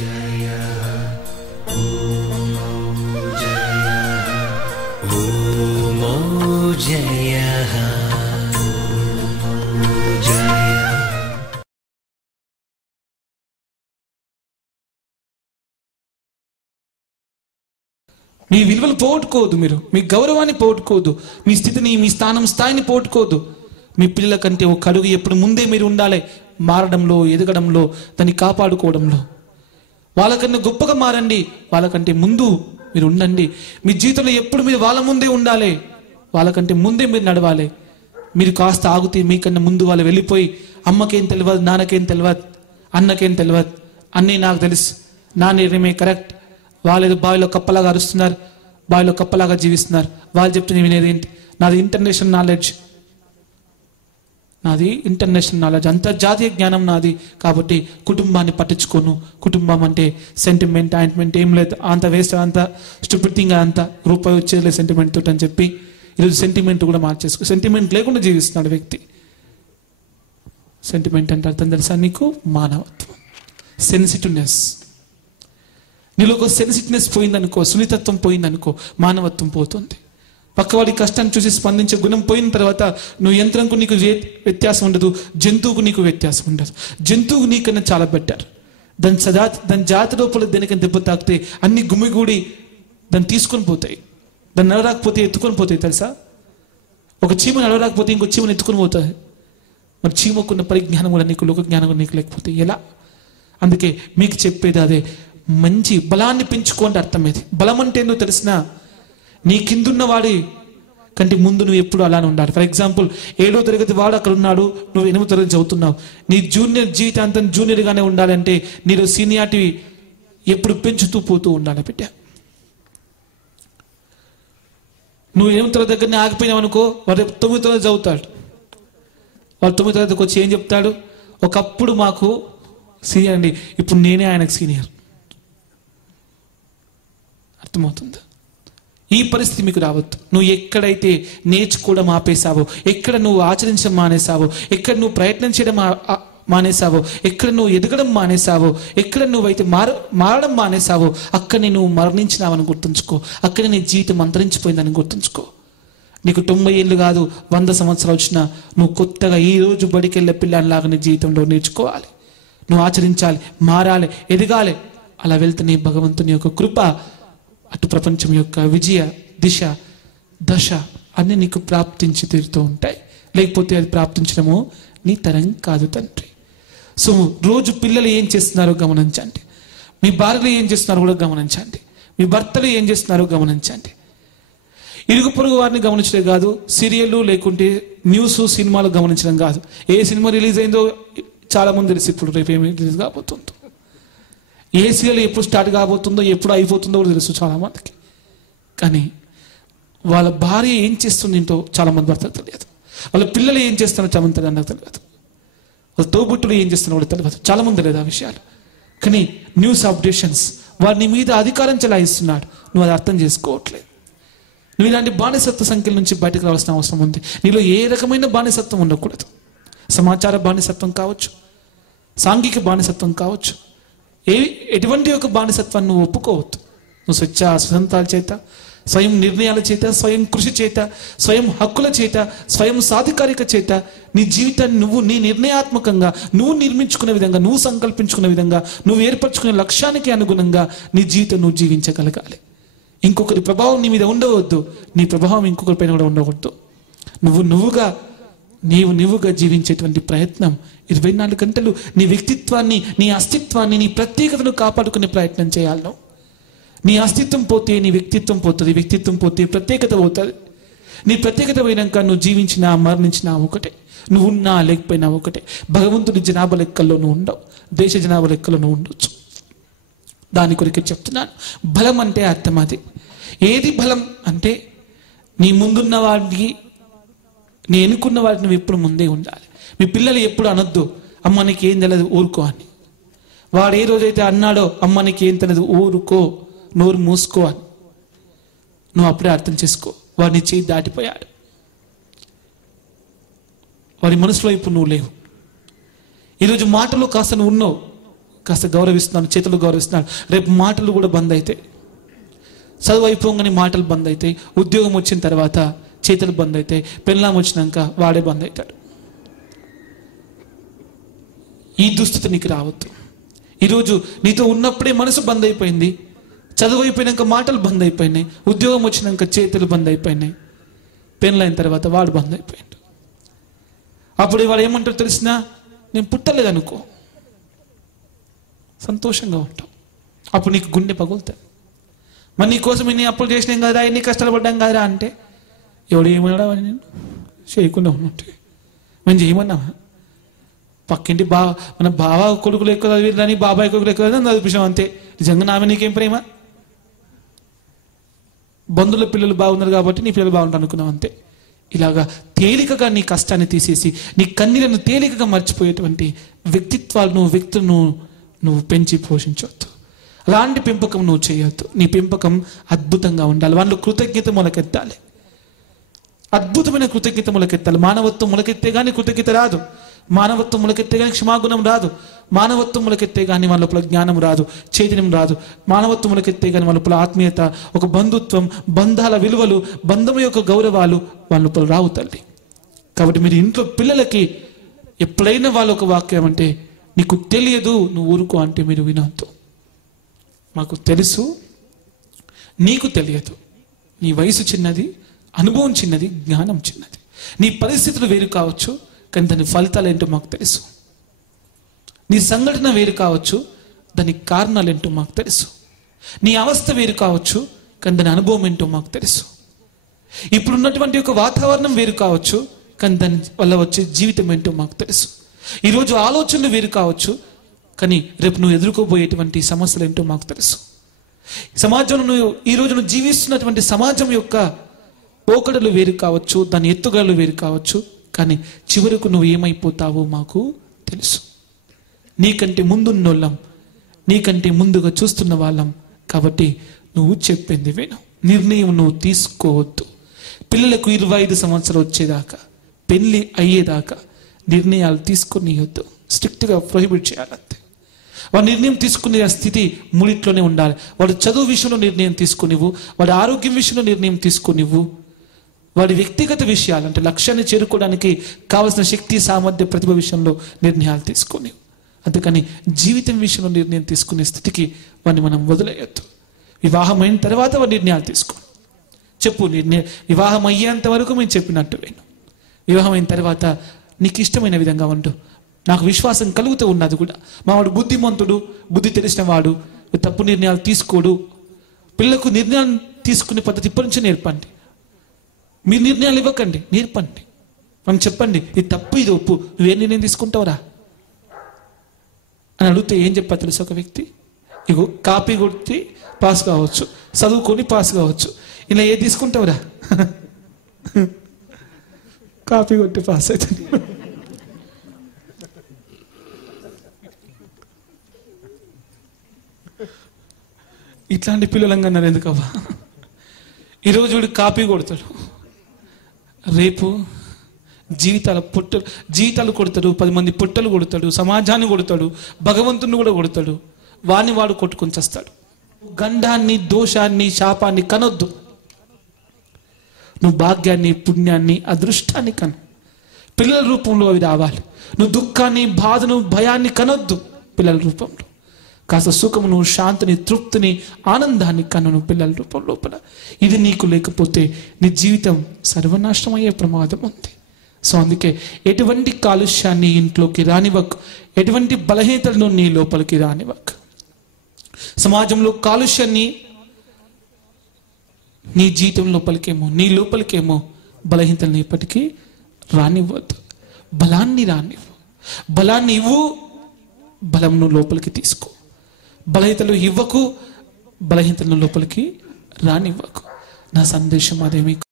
మీ విలువలు పోగొట్టుకోవద్దు, మీరు మీ గౌరవాన్ని పోగొట్టుకోవద్దు, మీ స్థితిని మీ స్థాయిని పోగొట్టుకోవద్దు. మీ పిల్లల కంటే ఒక అడుగు ఎప్పుడు ముందే మీరు ఉండాలి, మారడంలో, ఎదగడంలో, దాన్ని కాపాడుకోవడంలో. వాళ్ళకన్నా గొప్పగా మారండి, వాళ్ళకంటే ముందు మీరు ఉండండి. మీ జీవితంలో ఎప్పుడు మీరు వాళ్ళ ముందే ఉండాలి, వాళ్ళకంటే ముందే మీరు నడవాలి. మీరు కాస్త ఆగితే మీకన్నా ముందు వాళ్ళు వెళ్ళిపోయి అమ్మకేం తెలియదు, నాన్నకేం తెలియదు, అన్నకేం తెలియదు, అన్నీ నాకు తెలుసు, నా నిర్ణయమే కరెక్ట్, వాళ్ళు బావిలో కప్పలాగా అరుస్తున్నారు, బావిలో కప్పలాగా జీవిస్తున్నారు, వాళ్ళు చెప్తే వినేది ఏంటి? నాది ఇంటర్నేషనల్ నాలెడ్జ్, అంతర్జాతీయ జ్ఞానం నాది. కాబట్టి కుటుంబాన్ని పట్టించుకోను. కుటుంబం అంటే సెంటిమెంట్ ఆయింట్మెంట్ ఏం లేదు, అంత వేస్ట్, అంత స్టూపిడ్ థింగ్, అంత రూపాయి వచ్చేది సెంటిమెంట్ తోటి అని చెప్పి ఈరోజు సెంటిమెంట్ కూడా మార్చేసుకో. సెంటిమెంట్ లేకుండా జీవిస్తున్నాడు వ్యక్తి. సెంటిమెంట్ అంటే అర్థం తెలుసా నీకు? మానవత్వం, సెన్సిటివ్నెస్. నీలో ఒక సెన్సిటివ్నెస్ పోయిందనుకో, సున్నితత్వం పోయిందనుకో, మానవత్వం పోతుంది. పక్కవాడి కష్టాన్ని చూసి స్పందించే గుణం పోయిన తర్వాత నువ్వు యంత్రంకు నీకు వ్యత్యాసం ఉండదు, జంతువుకు నీకు వ్యత్యాసం ఉండదు. జంతువు నీకన్నా చాలా బెటర్. దాని జాతి లోపల దేనికన్నా దెబ్బ తాకితే అన్ని గుమిగూడి దాన్ని తీసుకొని పోతాయి. దాన్ని నడవరాకపోతే ఎత్తుకొని పోతాయి తెలుసా? ఒక చీమ నడవరాకపోతే ఇంకో చీమను ఎత్తుకొని పోతుంది. మరి చీమకున్న పరిజ్ఞానం కూడా నీకు, లోక జ్ఞానం కూడా నీకు లేకపోతే ఎలా? అందుకే మీకు చెప్పేది అదే, మంచి బలాన్ని పెంచుకోండి. అర్థమేది బలం అంటే ఏందో తెలిసినా, నీ కిందున్న వాడి కంటే ముందు నువ్వు ఎప్పుడు అలానే ఉండాలి. ఫర్ ఎగ్జాంపుల్ 7వ తరగతి వాడు అక్కడ ఉన్నాడు, నువ్వు 8వ తరగతి చదువుతున్నావు. నీ జూనియర్ జీవితాంతం జూనియర్గానే ఉండాలంటే నీలో సీనియారిటీ ఎప్పుడు పెంచుతూ పోతూ ఉండాలి బిడ్డ. నువ్వు 8వ తరగతి దగ్గరనే ఆగిపోయినావు అనుకో, వాడు 9వ తరగతి చదువుతాడు. వాడు 9వ తరగతికి వచ్చి ఏం చెప్తాడు? ఒకప్పుడు మాకు సీనియర్ అండి, ఇప్పుడు నేనే ఆయనకు సీనియర్. అర్థమవుతుందా? ఈ పరిస్థితి మీకు రావద్దు. నువ్వు ఎక్కడైతే నేర్చుకోవడం ఆపేశావో, ఎక్కడ నువ్వు ఆచరించడం మానేశావో, ఎక్కడ నువ్వు ప్రయత్నం చేయడం మానేశావో, ఎక్కడ నువ్వు ఎదగడం మానేశావో, ఎక్కడ నువ్వైతే మారడం మానేశావో, అక్కడనే నువ్వు మరణించినావని గుర్తుంచుకో. అక్కడ నీ జీవితం అంతరించిపోయిందని గుర్తుంచుకో. నీకు 90 ఏళ్ళు కాదు, 100 సంవత్సరాలు వచ్చినా నువ్వు కొత్తగా ఈ రోజు బడికెళ్ళే పిల్లలాగా నీ జీవితంలో నేర్చుకోవాలి. నువ్వు ఆచరించాలి, మారాలి, ఎదగాలి. అలా వెళ్తే నీ భగవంతుని యొక్క కృప, అటు ప్రపంచం యొక్క విజయ దిశ దశ అన్నీ నీకు ప్రాప్తించి తీరుతూ ఉంటాయి. లేకపోతే అది ప్రాప్తించడము నీ తరం కాదు తండ్రి. సో రోజు పిల్లలు ఏం చేస్తున్నారో గమనించండి, మీ భార్యలు ఏం చేస్తున్నారో కూడా గమనించండి, మీ భర్తలు ఏం చేస్తున్నారో గమనించండి. ఇరుగు పొరుగు వారిని గమనించడం కాదు, సీరియళ్ళు లేకుంటే న్యూస్ సినిమాలు గమనించడం కాదు. ఏ సినిమా రిలీజ్ అయిందో చాలా మంది తెలుసు, ఇప్పుడు రేపు ఏమి రిలీజ్ కాబోతుందో, ఏ సీరియల్ ఎప్పుడు స్టార్ట్ కాబోతుందో, ఎప్పుడు అయిపోతుందో కూడా తెలుసు చాలా మందికి. కానీ వాళ్ళ భార్య ఏం చేస్తుంది ఏంటో చాలా మంది భర్తకు తెలియదు. వాళ్ళ పిల్లలు ఏం చేస్తున్నారో చాలా మంది నాకు తెలియదు. వాళ్ళ తోబుట్టులు ఏం చేస్తున్నారో కూడా తెలియదు, చాలా మంది తెలియదు ఆ విషయాలు. కానీ న్యూస్ అప్డేషన్స్ వారిని మీద అధికారం చెలాయిస్తున్నాడు, నువ్వు అది అర్థం చేసుకోవట్లేదు. నువ్వు ఇలాంటి బానిసత్వ సంఖ్యల నుంచి బయటకు రావాల్సిన అవసరం ఉంది. నీలో ఏ రకమైన బానిసత్వం ఉండకూడదు. సమాచార బానిసత్వం కావచ్చు, సాంఘిక బానిసత్వం కావచ్చు, ఎటువంటి ఒక బానిసత్వాన్ని నువ్వు ఒప్పుకోవద్దు. నువ్వు స్వతంత్రాల చేత, స్వయం నిర్ణయాల చేత, స్వయం కృషి చేత, స్వయం హక్కుల చేత, స్వయం సాధికారిక చేత నీ జీవితాన్ని నువ్వు నీ నిర్ణయాత్మకంగా నువ్వు నిర్మించుకునే విధంగా, నువ్వు సంకల్పించుకునే విధంగా, నువ్వు ఏర్పరచుకునే లక్ష్యానికి అనుగుణంగా నీ జీవితం నువ్వు జీవించగలగాలి. ఇంకొకరి ప్రభావం నీ మీద ఉండవద్దు, నీ ప్రభావం ఇంకొకరి పైన కూడా ఉండవద్దు. నువ్వుగా జీవించేటువంటి ప్రయత్నం 24 గంటలు నీ వ్యక్తిత్వాన్ని, నీ అస్తిత్వాన్ని, నీ ప్రత్యేకతను కాపాడుకునే ప్రయత్నం చేయాలి. నీ అస్తిత్వం పోతే నీ వ్యక్తిత్వం పోతుంది, వ్యక్తిత్వం పోతే ప్రత్యేకత పోతుంది. నీ ప్రత్యేకత పోయినాక నువ్వు జీవించినా మరణించినా ఒకటే, నువ్వు ఉన్నా లేకపోయినా ఒకటే. భగవంతుని జనాభా లెక్కల్లో నువ్వు ఉండవు, దేశ జనాభా లెక్కల్లో నువ్వు ఉండొచ్చు. దాని కొరికే చెప్తున్నాను. బలం అంటే అర్థం అది. ఏది బలం అంటే నీ ముందున్న వాడికి, నీ ఎన్నుకున్న వాడిని నువ్వు ఎప్పుడు ముందే ఉండాలి. మీ పిల్లలు ఎప్పుడు అనొద్దు అమ్మ నీకు ఏం తెలియదు ఊరుకో అని. వాడు ఏ రోజైతే అన్నాడో అమ్మ నీకు ఏం తెలియదు ఊరుకో, నోరు మూసుకో అని, నువ్వు అప్పుడే అర్థం చేసుకో వాడిని చేయి దాటిపోయాడు. వాడి మనసులో ఇప్పుడు నువ్వు లేవు. ఈరోజు మాటలో కాస్త నువ్వు ఉన్నావు, కాస్త గౌరవిస్తున్నాను, చేతులు గౌరవిస్తున్నాను. రేపు మాటలు కూడా బంద్ అవుతాయి. చదువు అయిపోగానే మాటలు బంద్ అవుతాయి. ఉద్యోగం వచ్చిన తర్వాత చేతులు బంద్ అవుతాయి. పెళ్ళాం వచ్చినాక వాడే బంద్ అవుతాడు. ఈ దుస్థితి నీకు రావద్దు. ఈరోజు నీతో ఉన్నప్పుడే మనసు బంద్ అయిపోయింది, చదువు అయిపోయినాక మాటలు బంద్ అయిపోయినాయి, ఉద్యోగం వచ్చినాక చేతులు బంద్ అయిపోయినాయి, పెళ్ళైన తర్వాత వాడు బంద్ అయిపోయాడు. అప్పుడు వాడు ఏమంటారు తెలిసినా, నేను పుట్టలేదు అనుకో, సంతోషంగా ఉంటావు. అప్పుడు నీకు గుండె పగులుతుంది. మరి నీ కోసం ఇన్ని అప్పులు చేసినాం కదా, ఎన్ని కష్టాలు పడ్డాం కదా అంటే ఎవడు ఏమన్నాడా అని నేను చేయకుండా ఉన్నట్టు మేము చేయమన్నావా? పక్కింటి మన బావ కొడుకులు ఎక్కువ చదివిరని బాబాయ్ కొడుకులు ఎక్కువ చదివించాం అంతే. నిజంగా నామే నీకేం ప్రేమ? బంధువుల పిల్లలు బాగున్నారు కాబట్టి నీ పిల్లలు బాగుంటారు అనుకున్నావు అంతే. ఇలాగా తేలికగా నీ కష్టాన్ని తీసేసి నీ కన్నీళ్లను తేలికగా మర్చిపోయేటువంటి వ్యక్తులను నువ్వు పెంచి పోషించవద్దు. అలాంటి పెంపకం నువ్వు చేయొద్దు. నీ పెంపకం అద్భుతంగా ఉండాలి. వాళ్ళు కృతజ్ఞత మొలకెత్తాలి, అద్భుతమైన కృతజ్ఞత మొలకెత్తాలి. మానవత్వం మొలకెత్తే కానీ కృతజ్ఞత రాదు. మానవత్వం మొలకెత్తే కానీ క్షమాగుణం రాదు. మానవత్వం మొలకెత్తే కానీ వాళ్ళ లోపల జ్ఞానం రాదు, చైతన్యం రాదు. మానవత్వం మొలకెత్తే కానీ వాళ్ళ లోపల ఆత్మీయత, ఒక బంధుత్వం, బంధాల విలువలు, బంధం యొక్క గౌరవాలు వాళ్ళ లోపల రావు తల్లి. కాబట్టి మీరు ఇంట్లో పిల్లలకి ఎప్పుడైనా వాళ్ళు ఒక వాక్యం అంటే నీకు తెలియదు నువ్వు ఊరుకో అంటే మీరు వినొద్దు. మాకు తెలుసు, నీకు తెలియదు. నీ వయసు చిన్నది, అనుభవం చిన్నది, జ్ఞానం చిన్నది. నీ పరిస్థితులు వేరు కావచ్చు కానీ దాని ఫలితాలు ఏంటో మాకు తెలుసు. నీ సంఘటన వేరు కావచ్చు, దానికి కారణాలు ఏంటో మాకు తెలుసు. నీ అవస్థ వేరు కావచ్చు కానీ దాని అనుభవం ఏంటో మాకు తెలుసు. ఇప్పుడున్నటువంటి ఒక వాతావరణం వేరు కావచ్చు కానీ దాని వల్ల వచ్చే జీవితం ఏంటో మాకు తెలుసు. ఈరోజు ఆలోచనలు వేరు కావచ్చు కానీ రేపు నువ్వు ఎదుర్కోబోయేటువంటి సమస్యలు ఏంటో మాకు తెలుసు. సమాజంలో నువ్వు ఈరోజు నువ్వు జీవిస్తున్నటువంటి సమాజం యొక్క పోకడలు వేరు కావచ్చు, దాని ఎత్తుగడలు వేరు కావచ్చు కానీ చివరకు నువ్వు ఏమైపోతావో మాకు తెలుసు. నీకంటే ముందున్నోళ్ళం, నీకంటే ముందుగా చూస్తున్న వాళ్ళం. కాబట్టి నువ్వు చెప్పింది విను, నిర్ణయం నువ్వు తీసుకోవద్దు. పిల్లలకు 25 సంవత్సరాలు వచ్చేదాకా, పెళ్ళి అయ్యేదాకా నిర్ణయాలు తీసుకునియొద్దు. స్ట్రిక్ట్గా ప్రొహిబిట్ చేయాలంతే. వాడు నిర్ణయం తీసుకునే స్థితి మూడిట్లోనే ఉండాలి. వాడు చదువు విషయంలో నిర్ణయం తీసుకునివ్వు, వాడి ఆరోగ్యం విషయంలో నిర్ణయం తీసుకునివ్వు, వాడి వ్యక్తిగత విషయాలు అంటే లక్ష్యాన్ని చేరుకోవడానికి కావలసిన శక్తి, సామర్థ్య, ప్రతిభ విషయంలో నిర్ణయాలు తీసుకుని. అందుకని జీవితం విషయంలో నిర్ణయం తీసుకునే స్థితికి వాడిని మనం వదిలేయొద్దు. వివాహం అయిన తర్వాత వాడి నిర్ణయాలు తీసుకో. చెప్పు, వివాహం అయ్యేంత వరకు మేము చెప్పినట్టు విను. వివాహం అయిన తర్వాత నీకు ఇష్టమైన విధంగా ఉండు. నాకు విశ్వాసం కలుగుతూ ఉన్నది కూడా. మావాడు బుద్ధిమంతుడు, బుద్ధి తెలిసిన వాడు, తప్పు నిర్ణయాలు తీసుకోడు. పిల్లలకు నిర్ణయాలు తీసుకునే పద్ధతి ఇప్పటి నుంచి నేర్పండి. మీ నిర్ణయాలు ఇవ్వకండి, నేర్పండి. మనం చెప్పండి, ఇది తప్పు, ఇది ఒప్పు, నువ్వే నిర్ణయం తీసుకుంటావురా అని అడిగితే ఏం చెప్పా తెలుసు ఒక వ్యక్తి? ఇగో కాపీ కొట్టి పాస్ కావచ్చు, చదువుకొని పాస్ కావచ్చు, ఇలా ఏది తీసుకుంటావురా? కాపీ కొట్టి పాస్ అవుతుంది. ఇట్లాంటి పిల్లలంగా అన్నారు ఎందుకవ్వా? ఈరోజు వీడు కాపీ కొడతాడు, రేపు జీవితాలు కొడతాడు, 10 మంది పుట్టలు కొడతాడు, సమాజాన్ని కొడతాడు, భగవంతుని కూడా కొడతాడు. వాడు కొట్టుకొని చేస్తాడు. గండాన్ని, దోషాన్ని, శాపాన్ని కనొద్దు. నువ్వు భాగ్యాన్ని, పుణ్యాన్ని, అదృష్టాన్ని కను. పిల్లల రూపంలో అవి రావాలి. నువ్వు దుఃఖాన్ని, బాధను, భయాన్ని కనొద్దు. పిల్లల రూపంలో కాస్త సుఖమును, శాంతిని, తృప్తిని, ఆనందాన్ని కన్నును పిల్లల రూపం లోపల. ఇది నీకు లేకపోతే నీ జీవితం సర్వనాశనం అయ్యే ప్రమాదం ఉంది. సో అందుకే ఎటువంటి కాలుష్యాన్ని ఇంట్లోకి రానివ్వకు, ఎటువంటి బలహీనతలను నీ లోపలికి రానివ్వకు. సమాజంలో కాలుష్యాన్ని నీ జీవితం లోపలికేమో, నీ లోపలికేమో బలహీనతలను ఎప్పటికీ రానివ్వద్దు. బలాన్ని రానివ్వు. బలాన్ని ఇవ్వు, బలంను లోపలికి తీసుకో. బలహీనతలు ఇవ్వకు, బలహీనతలను లోపలికి రానివ్వకు. నా సందేశం అదే మీకు.